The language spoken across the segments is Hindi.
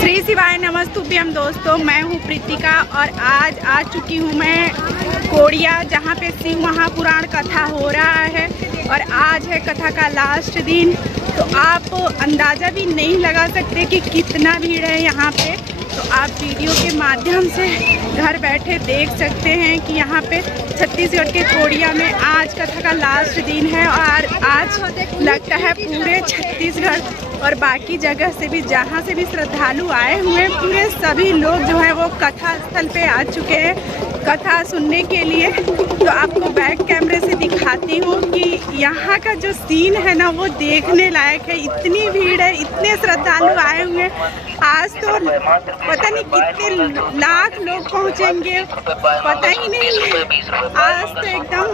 श्री शिवाय नमस्तुभ्यम दोस्तों, मैं हूँ प्रीतिका और आज आ चुकी हूँ मैं कोड़िया, जहाँ पे शिव महापुराण कथा हो रहा है और आज है कथा का लास्ट दिन। तो आप अंदाज़ा भी नहीं लगा सकते कि कितना भीड़ है यहाँ पे। तो आप वीडियो के माध्यम से घर बैठे देख सकते हैं कि यहाँ पे छत्तीसगढ़ के कोड़िया में आज कथा का लास्ट दिन है और आज लगता है पूरे छत्तीसगढ़ और बाकी जगह से भी, जहाँ से भी श्रद्धालु आए हुए हैं, पूरे सभी लोग जो है वो कथा स्थल पे आ चुके हैं कथा सुनने के लिए। तो आपको बैक कैमरे से दिखाती हूँ कि यहाँ का जो सीन है ना वो देखने लायक है। इतनी भीड़ है, इतने श्रद्धालु आए हुए हैं। आज तो पता नहीं कितने लाख लोग पहुँचेंगे, पता ही नहीं। आज तो एकदम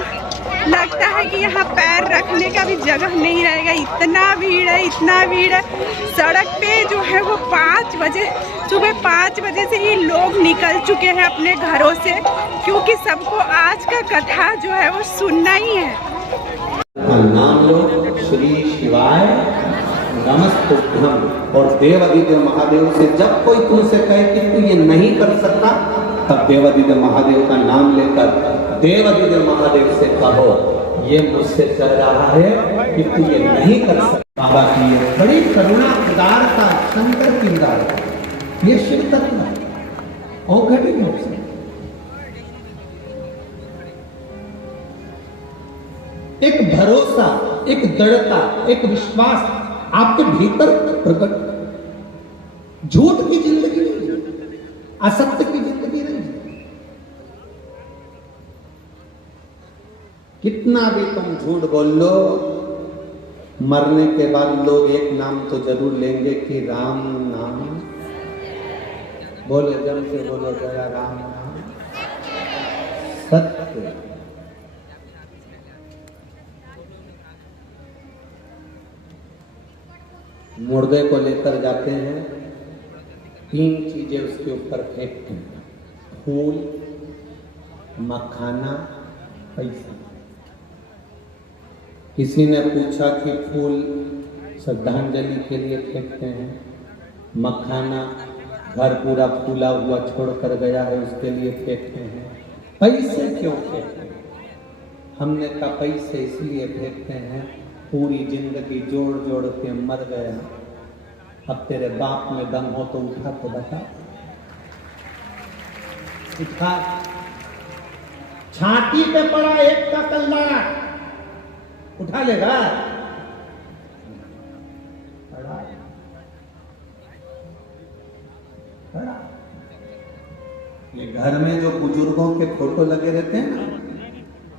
लगता है कि यहाँ पैर रखने का भी जगह नहीं रहेगा, इतना भीड़ है, इतना भीड़ है। सड़क पे जो है वो 5 बजे, सुबह 5 बजे से ही लोग निकल चुके हैं अपने घरों से, क्योंकि सबको आज का कथा जो है वो सुनना ही है। नाम लो श्री शिवाय नमस्तुभ्यम। और देवादिदेव महादेव से जब कोई तुमसे कहे कि तू ये नहीं कर सकता, तब देवादिदेव महादेव का नाम लेकर देवादिदेव महादेव से कहो, ये मुझसे कह रहा है कि तू ये नहीं कर सकता। बाबा की ये बड़ी करुणा उदारता, शंकर की उदारता, ये शिव तत्व है। औघटी रूप से एक भरोसा, एक दृढ़ता, एक विश्वास आपके भीतर प्रकट। झूठ की जिंदगी नहीं, असत्य की जिंदगी नहीं। कितना भी तुम झूठ बोल लो, मरने के बाद लोग एक नाम तो जरूर लेंगे कि राम नाम। बोलो जम से बोलो जरा, राम नाम सत्य। मुर्दे को लेकर जाते हैं, 3 चीजें उसके ऊपर फेंकते हैं, फूल, मखाना, पैसा। किसी ने पूछा कि फूल श्रद्धांजलि के लिए फेंकते हैं, मखाना घर पूरा फूला हुआ छोड़कर गया है उसके लिए फेंकते हैं, पैसे क्यों फेंकते हैं? हमने कहा पैसे इसलिए फेंकते हैं, पूरी जिंदगी जोड़ जोड़ के मर गया, अब तेरे बाप में दम हो तो उठा तो बता। उठा, छाती पे पड़ा एक का कल्ला, उठा लेगा? खड़ा खड़ा। ये घर में जो बुजुर्गों के फोटो लगे रहते हैं ना,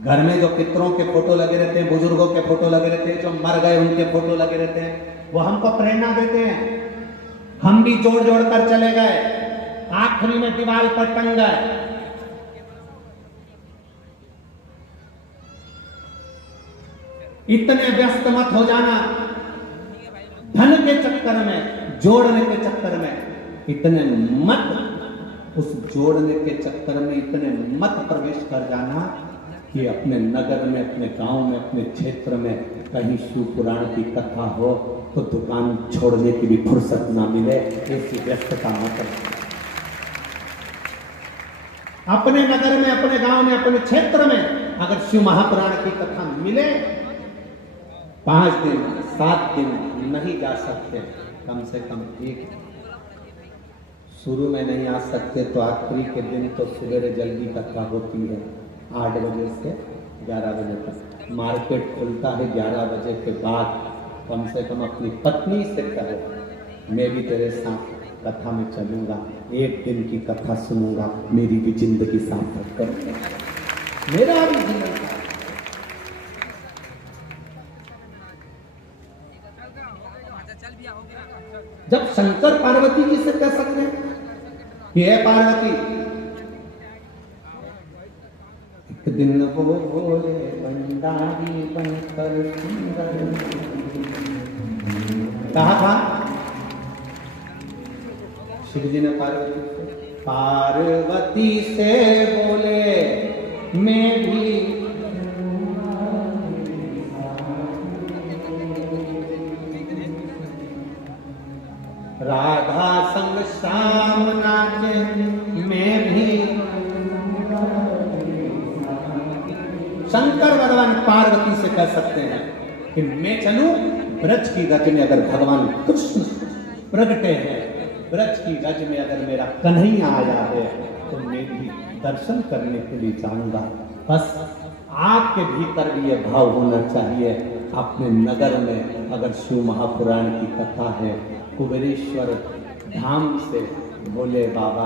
घर में जो पितरों के फोटो लगे रहते हैं, बुजुर्गों के फोटो लगे रहते हैं, जो मर गए उनके फोटो लगे रहते हैं, वो हमको प्रेरणा देते हैं। हम भी जोड़ जोड़ कर चले गए, आखिरी में दीवार पर टंग गए। इतने व्यस्त मत हो जाना, धन के चक्कर में, जोड़ने के चक्कर में इतने मत, उस जोड़ने के चक्कर में इतने मत प्रवेश कर जाना कि अपने नगर में, अपने गांव में, अपने क्षेत्र में कहीं शिव पुराण की कथा हो तो दुकान छोड़ने की भी फुर्सत ना मिले, ऐसी व्यस्तता मत। अपने नगर में, अपने गांव में, अपने क्षेत्र में अगर शिव महापुराण की कथा मिले, 5 दिन 7 दिन नहीं जा सकते, कम से कम एक शुरू में नहीं आ सकते तो आखिरी के दिन तो सवेरे जल्दी कथा होती है, 8 बजे से 11 बजे तक। मार्केट खुलता है 11 बजे के बाद। कम से कम अपनी पत्नी से कहो, मैं भी तेरे साथ कथा में चलूंगा, 1 दिन की कथा सुनूंगा, मेरी भी जिंदगी सार्थक कर, मेरा भी जीवन। जब शंकर पार्वती जी से कह सकते हैं कि हे पार्वती, एक दिन वो बोले भंडारी बनकर सुंदर, कहा था शिव जी ने पार्वती से बोले, मैं भी राधा संग शाम नाचे मैं भी। शंकर भगवान पार्वती से कह सकते हैं कि मैं चलूं ब्रज की रज में, अगर भगवान कृष्ण प्रगटे हैं ब्रज की रज में, अगर मेरा कन्हैया आया है तो मैं भी दर्शन करने के लिए जाऊंगा। बस आपके भीतर भी यह भाव होना चाहिए। अपने नगर में अगर शिव महापुराण की कथा है, कुबेरेश्वर धाम से भोले बाबा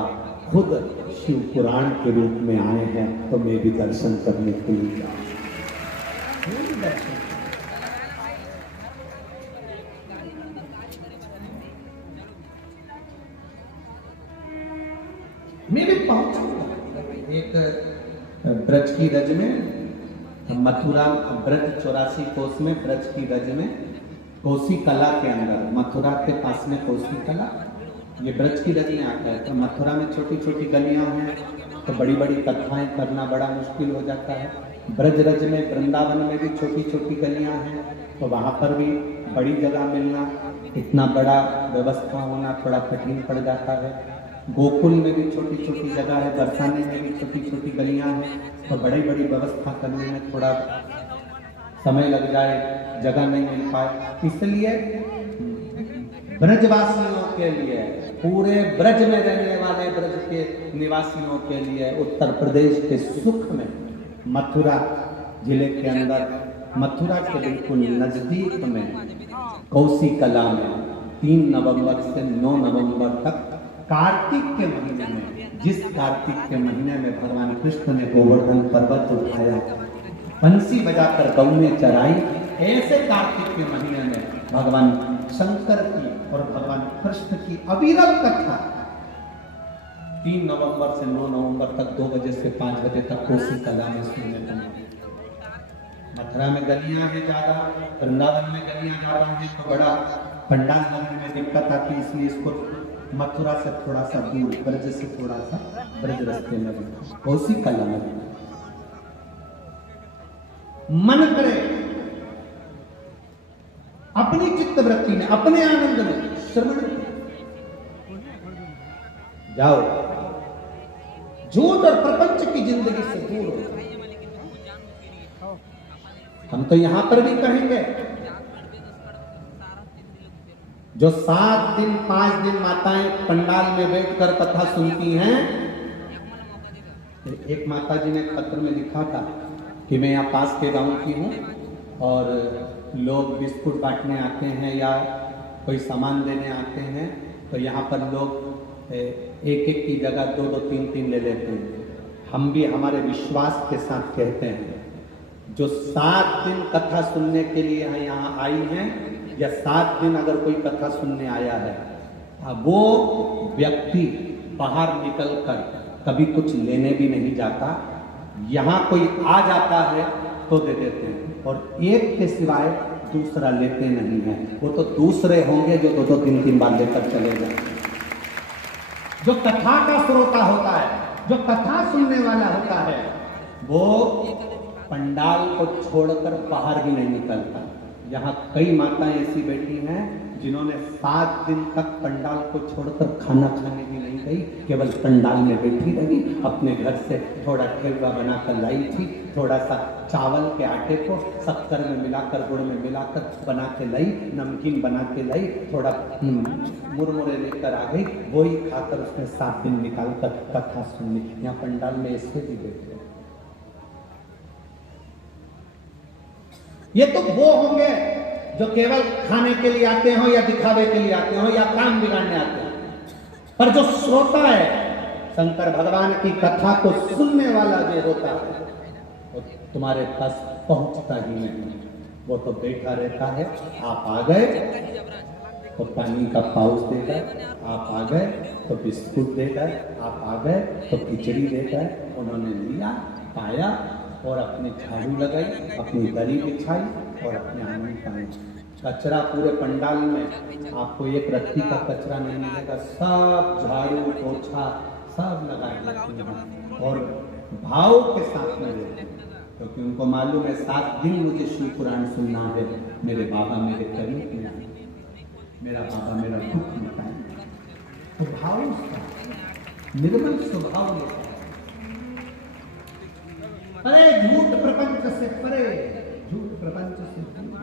खुद शिव पुराण के रूप में आए हैं, तो मैं भी दर्शन करने के लिए जाऊं। मैं भी पहुंचूंगा एक ब्रज की रज में, मथुरा ब्रज 84 कोस में, ब्रज की रज में कोसी कला के अंदर, मथुरा के पास में कोसी कला, ये ब्रज की रज में आता है। तो मथुरा में छोटी छोटी गलियां हैं तो बड़ी बड़ी कथाएं करना बड़ा मुश्किल हो जाता है। ब्रज रज में वृंदावन में भी छोटी छोटी गलियां हैं तो वहां पर भी बड़ी जगह मिलना, इतना बड़ा व्यवस्था होना थोड़ा कठिन पड़ जाता है। गोकुल में भी छोटी छोटी जगह है, बरसाने में भी छोटी छोटी गलियां हैं तो बड़ी बड़ी व्यवस्था करने में थोड़ा समय लग जाए, जगह नहीं मिल पाए। इसलिए ब्रजवासियों के लिए, पूरे ब्रज में रहने वाले ब्रज के निवासियों के लिए, उत्तर प्रदेश के सुख में मथुरा जिले के अंदर, मथुरा के बिल्कुल नजदीक में कोसी कला में 3 नवंबर से 9 नवंबर तक कार्तिक के महीने में, जिस कार्तिक के महीने में भगवान कृष्ण ने गोवर्धन पर्वत उठाया, बंसी बजाकर गौएं चराई, ऐसे कार्तिक के महीने में भगवान शंकर की और भगवान कृष्ण की अविरल कथा 3 नवंबर से 9 नवंबर तक 2 बजे से 5 बजे तक कोसी कला में सुनने को मिली। मथुरा में गलियां हैं ज्यादा, वृंदावन में गलियां ज्यादा हैं तो बड़ा पंडाल बनने में दिक्कत आती है, इसलिए इसको मथुरा से थोड़ा सा दूर, ब्रज से थोड़ा सा ब्रज रास्ते में कोसी कला में। मन करे अपनी चित्तवृत्ति में, अपने आनंद में श्रवण जाओ, झूठ और प्रपंच की जिंदगी से दूर हो। हम तो यहां पर भी कहेंगे, जो 7 दिन 5 दिन माताएं पंडाल में बैठकर कथा सुनती हैं। एक माता जी ने पत्र में लिखा था कि मैं यहाँ पास के गांव की हूँ और लोग बिस्कुट बांटने आते हैं या कोई सामान देने आते हैं तो यहाँ पर लोग एक एक की जगह 2-2 3-3 ले लेते हैं। हम भी हमारे विश्वास के साथ कहते हैं, जो 7 दिन कथा सुनने के लिए यहाँ आई हैं या 7 दिन अगर कोई कथा सुनने आया है, वो व्यक्ति बाहर निकलकर कभी कुछ लेने भी नहीं जाता। यहाँ कोई आ जाता है तो दे देते हैं और एक के सिवाय दूसरा लेते नहीं है। वो तो दूसरे होंगे जो 2-2 3-3 बार लेकर चले जाए। जो कथा का श्रोता होता है, जो कथा सुनने वाला होता है, वो पंडाल को छोड़कर बाहर भी नहीं निकलता। यहाँ कई माताएं ऐसी बैठी हैं जिन्होंने 7 दिन तक पंडाल को छोड़कर खाना खाने भी नहीं गई, केवल पंडाल में बैठी रही। अपने घर से थोड़ा ठेकुआ बनाकर लाई थी, थोड़ा सा चावल के आटे को शक्कर में मिलाकर, गुड़ में मिलाकर बना के लाई, नमकीन बना के लाई, थोड़ा मुरमुरे लेकर आ गई, वही खाकर उसने 7 दिन निकालकर कथा सुननी। यहाँ पंडाल में ऐसे भी बैठे। ये तो वो होंगे जो केवल खाने के लिए आते हो या दिखावे के लिए आते हो या काम बिगाड़ने आते हो, पर जो श्रोता है, शंकर भगवान की कथा को सुनने वाला जो होता है, वो तुम्हारे पास पहुंचता ही नहीं, वो तो बैठा रहता है। आप आ गए तो पानी का पाउच देगा, आप आ गए तो बिस्कुट देगा, आप आ गए तो खिचड़ी देगा। उन्होंने लिया, पाया और अपनी झाड़ू लगाई, अपनी दरी बिछाई और अपने आनंद पाए। कचरा पूरे पंडाल में आपको एक रत्ती का कचरा नहीं मिलेगा, सब झाड़ू पोछा सब लगाए और भाव के साथ में रहते हैं, क्योंकि उनको मालूम है 7 दिन मुझे शिव पुराण सुनना है, मेरे बाबा मेरे करीब में आए, मेरा बाबा मेरा दुख मिटाएंगे। स्वभाव उसका निर्मल स्वभाव लेता है। अरे झूठ प्रपंच से परे, झूठ प्रपंच से दूर।